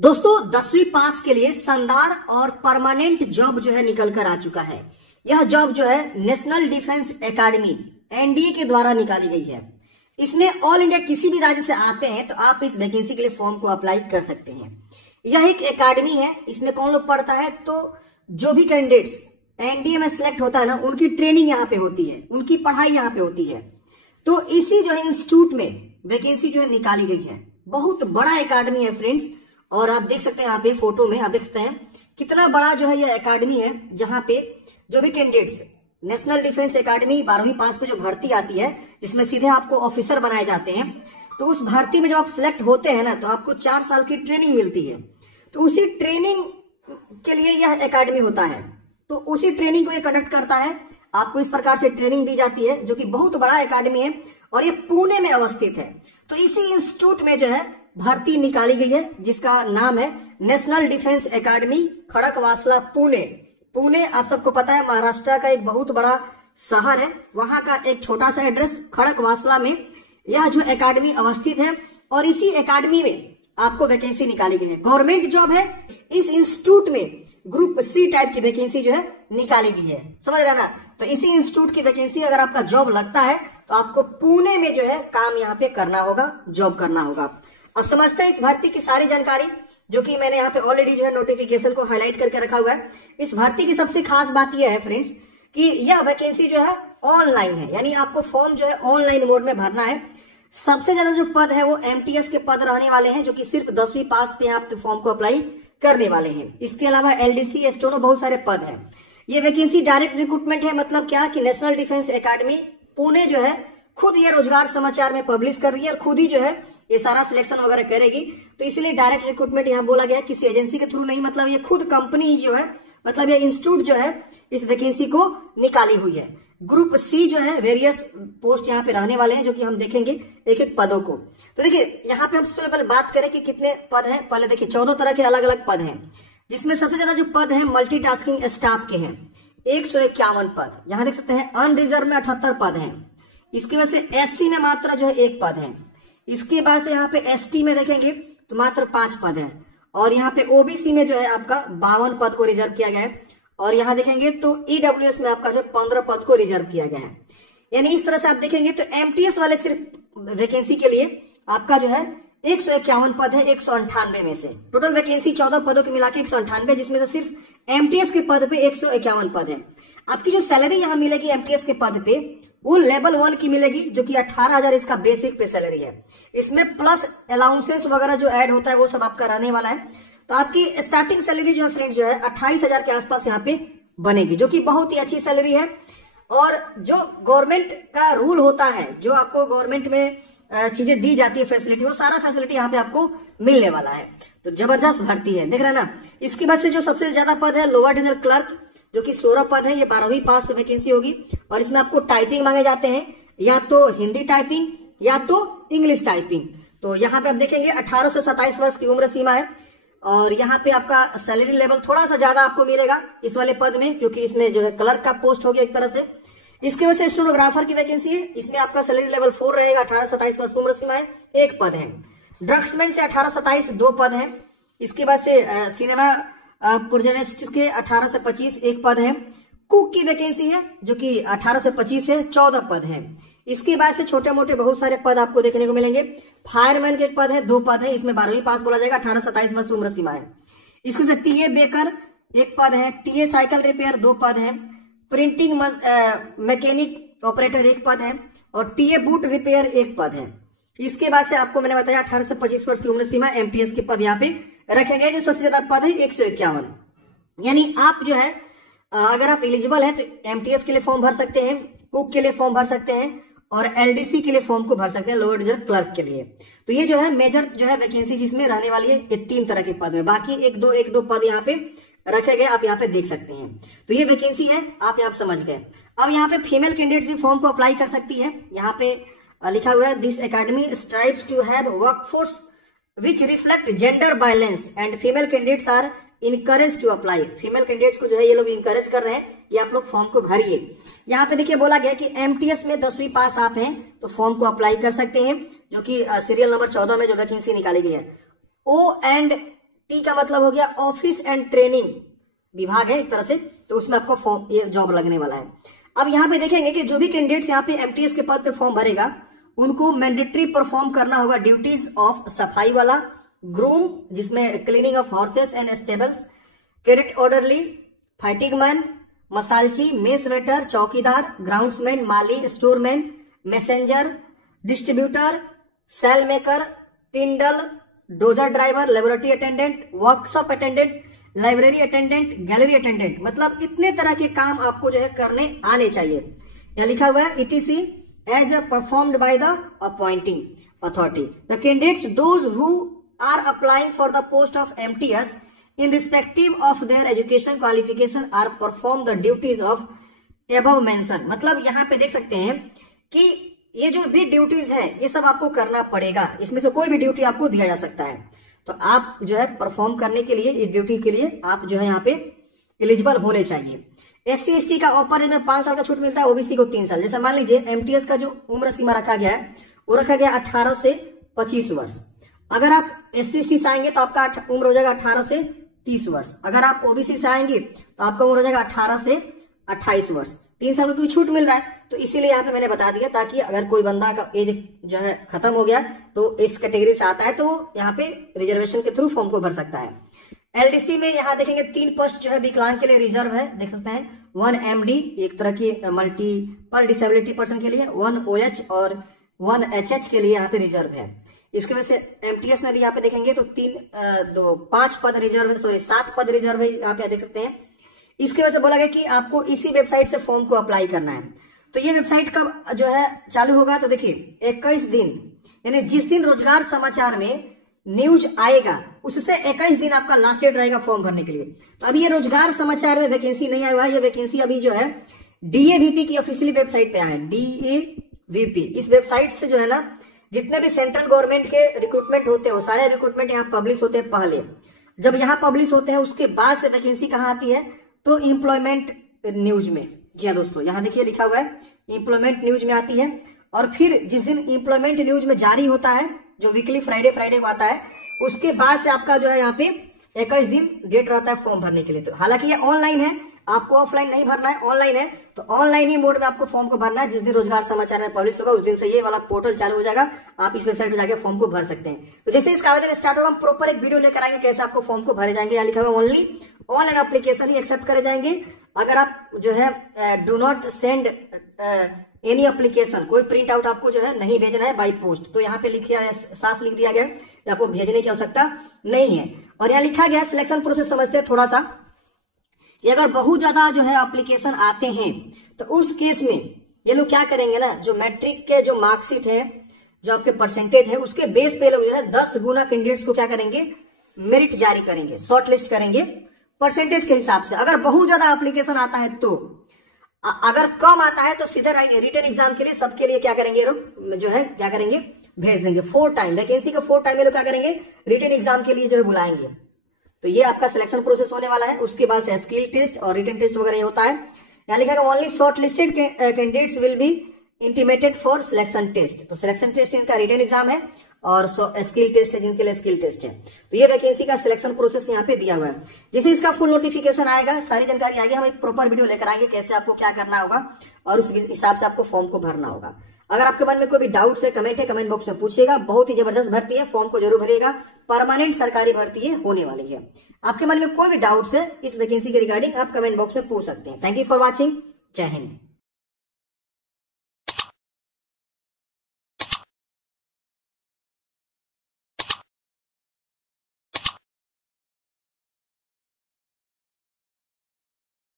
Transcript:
दोस्तों 10वीं पास के लिए शानदार और परमानेंट जॉब जो है निकल कर आ चुका है। यह जॉब जो है नेशनल डिफेंस एकेडमी एनडीए के द्वारा निकाली गई है। इसमें ऑल इंडिया किसी भी राज्य से आते हैं तो आप इस वैकेंसी के लिए फॉर्म को अप्लाई कर सकते हैं। यह एक एकेडमी है। इसमें कौन लोग पढ़ता है तो जो भी कैंडिडेट्स एनडीए में सिलेक्ट होता है ना, उनकी ट्रेनिंग यहाँ पे होती है, उनकी पढ़ाई यहाँ पे होती है। तो इसी जो है इंस्टीट्यूट में वैकेंसी जो है निकाली गई है। बहुत बड़ा एकेडमी है फ्रेंड्स, और आप देख सकते हैं यहाँ पे फोटो में आप देख सकते हैं कितना बड़ा जो है यह एकेडमी है, जहां पे जो भी कैंडिडेट्स नेशनल डिफेंस एकेडमी 12वीं पास पे जो भर्ती आती है, जिसमें सीधे आपको ऑफिसर बनाए जाते हैं, तो उस भर्ती में जब आप सिलेक्ट होते हैं ना तो आपको 4 साल की ट्रेनिंग मिलती है। तो उसी ट्रेनिंग के लिए यह एकेडमी होता है, तो उसी ट्रेनिंग को ये कंडक्ट करता है। आपको इस प्रकार से ट्रेनिंग दी जाती है, जो कि बहुत बड़ा एकेडमी है और ये पुणे में अवस्थित है। तो इसी इंस्टीट्यूट में जो है भर्ती निकाली गई है, जिसका नाम है national defence academy Khadakwasla Pune. Pune आप सबको पता है महाराष्ट्र का एक बहुत बड़ा शहर है, वहां का एक छोटा सा एड्रेस खड़कवासला में यह जो एकेडमी अवस्थित है। और इसी एकेडमी में आपको वैकेंसी निकाली गई है, गवर्नमेंट जॉब है। इस इंस्टीट्यूट में ग्रुप सी टाइप की वैकेंसी जो है निकाली गई है, समझ रहे ना। तो इसी इंस्टीट्यूट की वैकेंसी अगर आपका जॉब लगता है तो आपको पुणे में जो है काम यहाँ पे करना होगा, जॉब करना होगा। अब समझते हैं इस भर्ती की सारी जानकारी, जो कि मैंने यहाँ पे ऑलरेडी जो है नोटिफिकेशन को हाईलाइट करके रखा हुआ है। इस भर्ती की सबसे खास बात यह है फ्रेंड्स कि यह वैकेंसी जो है ऑनलाइन है, यानी आपको फॉर्म जो है ऑनलाइन मोड में भरना है। सबसे ज्यादा जो पद है वो एमटीएस के पद रहने वाले हैं, जो कि सिर्फ 10वीं पास पे आप फॉर्म को अप्लाई करने वाले हैं। इसके अलावा एलडीसी स्टोनो बहुत सारे पद हैं। ये वैकेंसी डायरेक्ट रिक्रूटमेंट है, मतलब क्या कि नेशनल डिफेंस एकेडमी पुणे जो है खुद ये रोजगार समाचार में पब्लिश कर रही है और खुद ही जो है ये सारा सिलेक्शन वगैरह करेगी। तो इसीलिए डायरेक्ट रिक्रूटमेंट यहाँ बोला गया है, किसी एजेंसी के थ्रू नहीं, मतलब ये खुद कंपनी जो है, मतलब ये इंस्टीट्यूट जो है इस वैकेंसी को निकाली हुई है। ग्रुप सी जो है वेरियस पोस्ट यहाँ पे रहने वाले हैं, जो कि हम देखेंगे एक एक पदों को। तो देखिए यहाँ पे हम सबसे पहले बात करें कि कितने पद हैं। पहले देखिए 14 तरह के अलग अलग पद हैं, जिसमें सबसे ज्यादा जो पद है मल्टीटास्किंग स्टाफ के हैं 151 पद। यहाँ देख सकते हैं अनरिजर्व में 78 पद हैं। इसकी वजह से एससी में मात्र जो है 1 पद है। इसके बाद से यहाँ पे एसटी में देखेंगे तो मात्र 5 पद है। और यहाँ पे ओबीसी में जो है आपका 52 पद को रिजर्व किया गया है। और यहाँ देखेंगे तो ईडब्ल्यूएस में आपका जो 15 पद को रिजर्व किया गया है। यानी इस तरह से आप देखेंगे तो एमटीएस वाले सिर्फ वैकेंसी के लिए आपका जो है 151 पद है 198 में से। टोटल वैकेंसी 14 पदों की मिला के 198, जिसमें से सिर्फ एमटीएस के पद पे 151 पद है। आपकी जो सैलरी यहाँ मिलेगी एमटीएस के पद पे वो लेवल 1 की मिलेगी, जो कि 18,000 इसका बेसिक पे सैलरी है। इसमें प्लस अलाउंसेस वगैरह जो ऐड होता है वो सब आपका रहने वाला है। तो आपकी स्टार्टिंग सैलरी जो है फ्रेंड्स जो है 28,000 के आसपास यहाँ पे बनेगी, जो कि बहुत ही अच्छी सैलरी है। और जो गवर्नमेंट का रूल होता है, जो आपको गवर्नमेंट में चीजें दी जाती है फैसिलिटी, वो सारा फैसिलिटी यहाँ पे आपको मिलने वाला है। तो जबरदस्त भर्ती है, देख रहे हैं ना। इसके बाद से जो सबसे ज्यादा पद है लोअर डिविजन क्लर्क, जो कि 16 पद है। ये 12वीं पास पे वैकेंसी होगी और इसमें आपको टाइपिंग मांगे जाते हैं, या तो हिंदी टाइपिंग या तो इंग्लिश टाइपिंग। तो यहाँ पे आप देखेंगे 18 से 27 वर्ष की उम्र सीमा है। और यहाँ पे आपका सैलरी लेवल थोड़ा सा ज्यादा आपको मिलेगा इस वाले पद में, क्योंकि इसमें जो है क्लर्क का पोस्ट हो गया एक तरह से। इसके वजह से स्टेनोग्राफर की वैकेंसी है, इसमें आपका सैलरी लेवल 4 रहेगा। 18 से 27 वर्ष की उम्र सीमा है, 1 पद है। ड्रग्समैन से 18 से 27 2 पद है। इसके बाद से सिनेमा प्रोजेनिस्ट के 18 से 25 1 पद है। कुक की वैकेंसी है, जो कि 18 से 25 है, 14 पद है। इसके बाद से छोटे मोटे बहुत सारे पद आपको देखने को मिलेंगे। फायरमैन के 1 पद है, 2 पद है। इसमें 12वीं पास बोला जाएगा, 18 से 27 वर्ष उम्र सीमा है। इसके से टीए बेकर 1 पद है। टीए साइकिल रिपेयर 2 पद है। प्रिंटिंग मैकेनिक ऑपरेटर 1 पद है। और टीए बूट रिपेयर 1 पद है। इसके बाद से आपको मैंने बताया 18 से 25 वर्ष की उम्र सीमा, एमटीएस के पद यहाँ पे रखे गए। जो सबसे ज्यादा पद है 151। यानी आप जो है अगर आप एलिजिबल हैं तो एमटीएस के लिए फॉर्म भर सकते हैं, कुक के लिए फॉर्म भर सकते हैं, और एलडीसी के लिए फॉर्म को भर सकते हैं, लोअर डिविजन क्लर्क के लिए। तो ये जो है मेजर जो है वैकेंसी जिसमें रहने वाली है, ये 3 तरह के पद में। बाकी एक दो पद यहाँ पे रखे गए, आप यहाँ पे देख सकते हैं। तो ये वैकेंसी है, आप यहाँ समझ गए। अब यहाँ पे फीमेल कैंडिडेट्स भी फॉर्म को अप्लाई कर सकती है। यहाँ पे लिखा हुआ है this academy strives to have workforce which reflect gender balance and female candidates are encourage to apply. Female candidates को जो है ये लोग इनकरेज कर रहे हैं कि आप लोग फॉर्म को भरिए। यहाँ पे देखिए बोला गया कि एमटीएस में 10वीं पास आप हैं तो फॉर्म को अप्लाई कर सकते हैं, जो कि सीरियल नंबर 14 में जो वैकेंसी निकाली गई है। ओ एंड टी का मतलब हो गया ऑफिस एंड ट्रेनिंग विभाग है एक तरह से, तो उसमें आपको फॉर्म ये जॉब लगने वाला है। अब यहाँ पे देखेंगे कि जो भी कैंडिडेट्स यहाँ पे एमटीएस के पद पे फॉर्म भरेगा उनको मैंडेटरी परफॉर्म करना होगा ड्यूटीज ऑफ सफाई वाला, ग्रूम जिसमें cleaning of horses and stables, cadet orderly, fighting man, मसालची, मेस वेटर, चौकीदार, ग्राउंड्समैन, माली, storeman, messenger, distributor, sail maker, टिंडल, dozer driver, laboratory attendant, workshop attendant, library attendant, gallery attendant, मतलब इतने तरह के काम आपको जो है करने आने चाहिए। यहाँ लिखा हुआ है ETC as performed by the appointing authority. The candidates those who are applying for the post of MTS in respective of their education qualification are perform the duties of above mention। मतलब यहाँ पे देख सकते हैं कि ये जो भी ड्यूटीज है ये सब आपको करना पड़ेगा, इसमें से कोई भी ड्यूटी आपको दिया जा सकता है, तो आप जो है परफॉर्म करने के लिए इस ड्यूटी के लिए आप जो है यहाँ पे एलिजिबल होने चाहिए। SC ST का अपर एज में 5 साल का छूट मिलता है, OBC को 3 साल। जैसे मान लीजिए MTS का जो उम्र सीमा रखा गया है वो रखा गया 18 से 25 वर्ष। अगर आप SC ST से आएंगे तो आपका उम्र हो जाएगा 18 से 30 वर्ष। अगर आप OBC से आएंगे तो आपका उम्र हो जाएगा 18 से 28 वर्ष। 3 साल का छूट मिल रहा है, तो इसीलिए यहाँ पे मैंने बता दिया ताकि अगर कोई बंदा का एज जो है खत्म हो गया तो इस कैटेगरी से आता है तो यहाँ पे रिजर्वेशन के थ्रू फॉर्म को भर सकता है। LDC में यहाँ देखेंगे 3 पोस्ट जो है विकलांग के लिए रिजर्व है, देख सकते हैं। 1 MD एक तरह की मल्टीपल डिसेबिलिटी पर्सन के लिए, 1 OH और 1 HH के लिए यहाँ पे रिजर्व है। इसके वजह से MTS में भी यहाँ पे देखेंगे तो 5 पद रिजर्व है, 7 पद रिजर्व है, यहाँ पे देख सकते हैं। इसके वजह से बोला गया कि आपको इसी वेबसाइट से फॉर्म को अप्लाई करना है। तो ये वेबसाइट कब जो है चालू होगा, तो देखिए 21 दिन, यानी जिस दिन रोजगार समाचार में न्यूज आएगा उससे 21 दिन आपका लास्ट डेट रहेगा फॉर्म भरने के लिए। तो अभी ये रोजगार समाचार में वैकेंसी नहीं आया हुआ है, ये वैकेंसी अभी जो है DAVP की ऑफिशियली वेबसाइट पे आया है। DAVP इस वेबसाइट से जो है ना जितने भी सेंट्रल गवर्नमेंट के रिक्रूटमेंट होते हैं वो सारे रिक्रूटमेंट यहाँ पब्लिश होते हैं। पहले जब यहाँ पब्लिश होते हैं उसके बाद से वैकेंसी कहाँ आती है, तो एम्प्लॉयमेंट न्यूज में। जी हाँ दोस्तों, यहाँ देखिए लिखा हुआ है एम्प्लॉयमेंट न्यूज में आती है, और फिर जिस दिन एम्प्लॉयमेंट न्यूज में जारी होता है जो वीकली फ्राइडे को आता है, उसके बाद से आपका जो है यहाँ पे 21 दिन डेट रहता है फॉर्म भरने के लिए। तो हालांकि ये ऑनलाइन है, आपको ऑफलाइन नहीं भरना है, ऑनलाइन है, तो ऑनलाइन ही मोड में आपको फॉर्म को भरना है। जिस दिन रोजगार समाचार में पब्लिश होगा उस दिन से ये वाला पोर्टल चालू हो जाएगा, आप इस वेबसाइट पे जाके फॉर्म को भर सकते हैं। तो जैसे इसका आवेदन स्टार्ट होगा हम प्रॉपर एक वीडियो लेकर आएंगे कैसे आपको फॉर्म को भरे जाएंगे। यहाँ लिखा हुआ ओनली ऑनलाइन एप्लीकेशन ही एक्सेप्ट करे जाएंगे। अगर आप जो है do not send any application, कोई प्रिंट आउट आपको जो है नहीं भेजना है बाई पोस्ट, तो यहाँ पे लिखा है, साफ लिख दिया गया है आपको भेजने की आवश्यकता नहीं है। और यहाँ लिखा गया सिलेक्शन प्रोसेस समझते हैं थोड़ा सा, कि अगर बहुत ज्यादा जो है एप्लीकेशन आते हैं तो उस केस में ये लोग क्या करेंगे ना, जो मैट्रिक के जो मार्कशीट है, जो आपके परसेंटेज है, उसके बेस पे लोग जो है 10 गुना कैंडिडेट्स को क्या करेंगे, मेरिट जारी करेंगे, शॉर्ट लिस्ट करेंगे परसेंटेज के हिसाब से। अगर बहुत ज्यादा एप्लीकेशन आता है तो, अगर कम आता है तो सीधे रिटन एग्जाम के लिए सबके लिए क्या करेंगे लोग जो है क्या करेंगे, भेज देंगे 4 टाइम वैकेंसी का 4 टाइम में लोग क्या करेंगे, रिटन एग्जाम के लिए जो है बुलाएंगे। तो ये आपका सिलेक्शन प्रोसेस होने वाला है। उसके बाद से स्किल टेस्ट और रिटन टेस्ट वगैरह होता है। यहाँ लिखा है only short listed candidates will be intimated for selection test. तो सिलेक्शन टेस्ट इनका रिटन एग्जाम है और स्किल टेस्ट है जिनके लिए स्किल टेस्ट है। तो ये वैकेंसी का सिलेक्शन प्रोसेस यहाँ पे दिया हुआ है। जैसे इसका फुल नोटिफिकेशन आएगा, सारी जानकारी आएगी, हम एक प्रॉपर वीडियो लेकर आएंगे कैसे आपको क्या करना होगा और उस हिसाब से आपको फॉर्म को भरना होगा। अगर आपके मन में कोई भी डाउट है, कमेंट है, कमेंट बॉक्स में पूछिएगा। बहुत ही जबरदस्त भर्ती है, फॉर्म को जरूर भरिएगा, परमानेंट सरकारी भर्ती है होने वाली है। आपके मन में कोई भी डाउट्स है इस वैकेंसी के रिगार्डिंग आप कमेंट बॉक्स में पूछ सकते हैं। थैंक यू फॉर वॉचिंग, जय हिंद।